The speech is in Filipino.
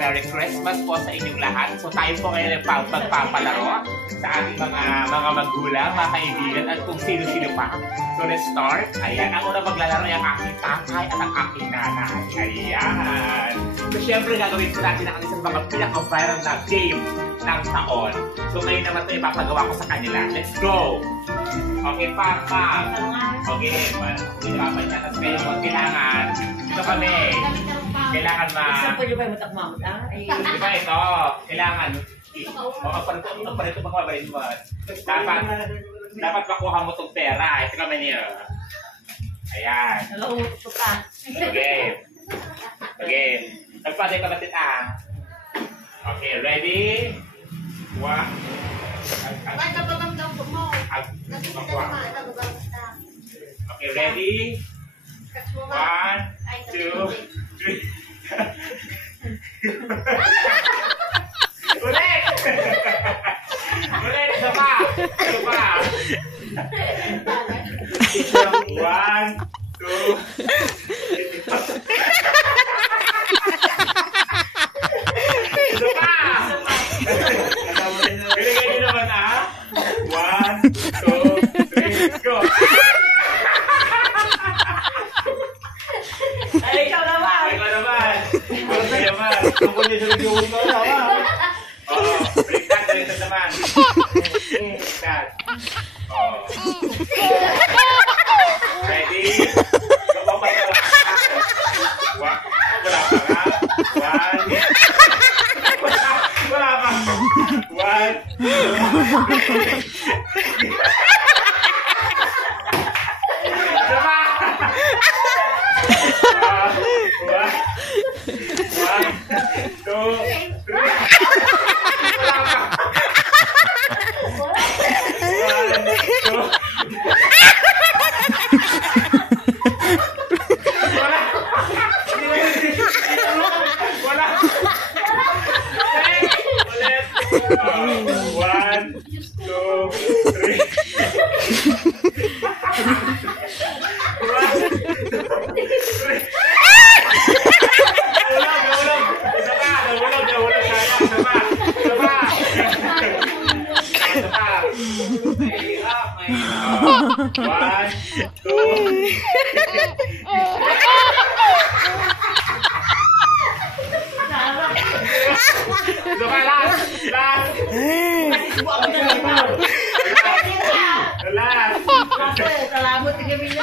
Merry Christmas po sa inyong lahat. So tayo po ngayon ay magpapalaro sa ating mga magulang, mga kaibigan, at kung sino-sino pa. So let's start. Ayan, ang una maglalaro ay ang aking tatay at ang aking nanay. Ayan. So syempre gagawin po natin ang isang mga pinaka-viral na game ng taon. So ngayon naman ito ipapagawa ko sa kanila. Let's go! Okay, Papa. Okay, hirapan niya. Tapos kayo kailangan. Dito kami. Kailangan Saan po nyo ba yung matakmamot? Diba ito? Kailangan. Ang parito magkabalit mo. Dapat makuha mo itong pera. Ito kami niyo. Ayan. Nalautot ko pa. Okay. Okay. Nagpaday ka batit Okay, ready? One. Okay, ready? 1, 2, 3. Ulit! Ulit! Isa pa! Isa pa! 1, 2, 3. Isa pa! Binigay niyo naman 1, 2, 3, go! Ay, ikaw naman! Ikaw naman! Ikaw naman! Tungkol niyo sa nag-iuwi ko naman! Oo, break that, break naman! Break that! Oo. Ready? Wala pa nga! Wala pa! 1, 2, 3. Salamat, tingnan mo yan.